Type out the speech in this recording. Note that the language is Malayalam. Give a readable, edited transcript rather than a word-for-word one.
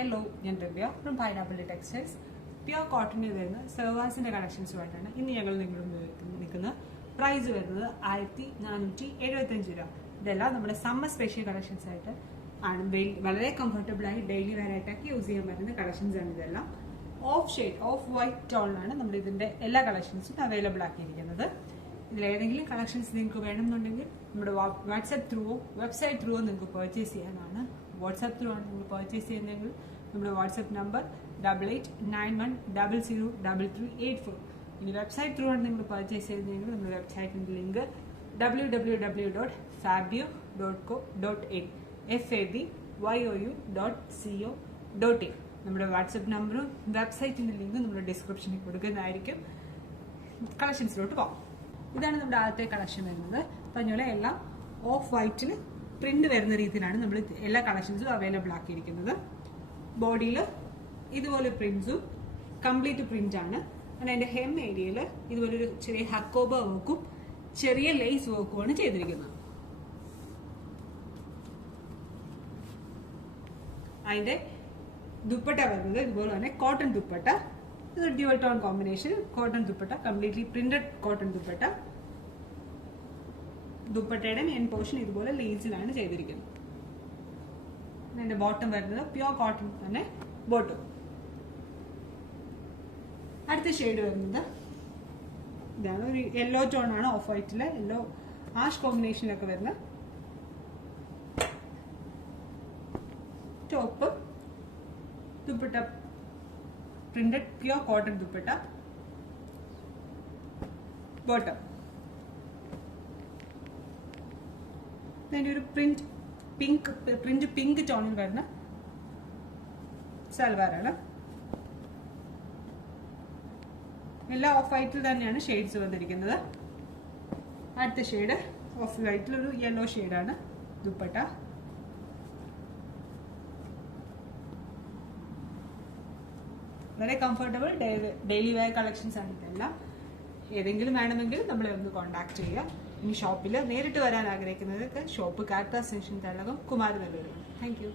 ഹലോ, ഞാൻ ദിവ്യ ഫ്രം പൈനാപ്പിൾ ടെക്സ്റ്റൈൽസ്. പ്യുവർ കോട്ടണിൽ വരുന്ന സെർവാസിന്റെ കളക്ഷൻസുമായിട്ടാണ് ഇന്ന് ഞങ്ങൾ നിങ്ങളുടെ നിൽക്കുന്നത്. പ്രൈസ് വരുന്നത് 1475 രൂപ. ഇതെല്ലാം നമ്മുടെ സമ്മർ സ്പെഷ്യൽ കളക്ഷൻസ് ആയിട്ട് ആണ്. വളരെ കംഫർട്ടബിൾ ആയി ഡെയിലി വെയർ ആയിട്ടൊക്കെ യൂസ് ചെയ്യാൻ പറ്റുന്ന കളക്ഷൻസ് ആണ് ഇതെല്ലാം. ഓഫ് വൈറ്റ് ടോണിലാണ് നമ്മൾ ഇതിന്റെ എല്ലാ കളക്ഷൻസും അവൈലബിൾ ആക്കിയിരിക്കുന്നത്. ഇതിലേതെങ്കിലും കളക്ഷൻസ് നിങ്ങൾക്ക് വേണമെന്നുണ്ടെങ്കിൽ നമ്മുടെ വെബ്സൈറ്റ് ത്രൂ നിങ്ങൾക്ക് പർച്ചേസ് ചെയ്യാനാണ്. വാട്സാപ്പ് ത്രൂ ആണ് നിങ്ങൾ പർച്ചേസ് ചെയ്യുന്നതെങ്കിൽ നമ്മുടെ വാട്സാപ്പ് നമ്പർ 8891003384. ഇനി വെബ്സൈറ്റ് ത്രൂ ആണ് നിങ്ങൾ പർച്ചേസ് ചെയ്യുന്നതെങ്കിൽ നമ്മുടെ വെബ്സൈറ്റിന്റെ ലിങ്ക് www.fabio.co.in FABYOU.co.in. നമ്മുടെ വാട്സാപ്പ് നമ്പറും വെബ്സൈറ്റിന്റെ ലിങ്കും നമ്മുടെ ഡിസ്ക്രിപ്ഷനിൽ കൊടുക്കുന്നതായിരിക്കും. കളക്ഷൻസിലോട്ട് പോകാം. ഇതാണ് നമ്മുടെ ആദ്യത്തെ കളക്ഷൻ വരുന്നത്. പറഞ്ഞ എല്ലാം ഓഫ് വൈറ്റിൽ പ്രിന്റ് വരുന്ന രീതിയിലാണ് നമ്മൾ എല്ലാ കളക്ഷൻസും അവൈലബിൾ ആക്കിയിരിക്കുന്നത്. ബോഡിയിൽ ഇതുപോലെ പ്രിന്റ്സും കംപ്ലീറ്റ് പ്രിന്റ് ആണ്. അതിന്റെ ഹെം ഏരിയയിൽ ഇതുപോലെ ഒരു ചെറിയ ഹക്കോബ വർക്കും ചെറിയ ലേസ് വർക്കുമാണ് ചെയ്തിരിക്കുന്നത്. അതിന്റെ ദുപ്പട്ട വരുന്നത് ഇതുപോലെ തന്നെ കോട്ടൺ ദുപ്പട്ട. ഇത് dual tone combination cotton dupatta, completely printed cotton dupatta. ദുപ്പട്ടയുടെ മെയിൻ പോർഷൻ ഇതുപോലെ ലേസിലാണ് ചെയ്തിരിക്കുന്നത്. അതിന്റെ ബോട്ടം വരുന്നത് പ്യുവർ കോട്ടൺ തന്നെ ബോട്ടം. അടുത്ത ഷെയ്ഡ് വരുന്നത് ഇതാണ്. ഒരു യെല്ലോ ടോൺ ആണ്, ഓഫ് വൈറ്റില് യെല്ലോ ആഷ് കോമ്പിനേഷനിലൊക്കെ വരുന്ന top. Dupatta printed pure cotton dupatta. Bottom ഒരു പ്രിന്റ് പിങ്ക് ടോണിൽ വരുന്ന സൽവാറാണ്. എല്ലാം ഓഫ് വൈറ്റിൽ തന്നെയാണ് ഷെയ്ഡ്സ് വന്നിരിക്കുന്നത്. അടുത്ത ഷെയ്ഡ് ഓഫ് വൈറ്റിൽ ഒരു യെല്ലോ ഷെയ്ഡാണ് ദുപ്പട്ട. വളരെ കംഫർട്ടബിൾ ഡെയിലി വെയർ കളക്ഷൻസ് ആണ് ഇതെല്ലാം. ഏതെങ്കിലും വേണമെങ്കിൽ നമ്മളെ ഒന്ന് കോൺടാക്ട് ചെയ്യുക. ഇനി ഷോപ്പിൽ നേരിട്ട് വരാൻ ആഗ്രഹിക്കുന്നവർക്ക് ഷോപ്പ് കാർത്ത സ്റ്റേഷൻ തലകം കുമാരനെല്ലൂരാണ്. Thank U.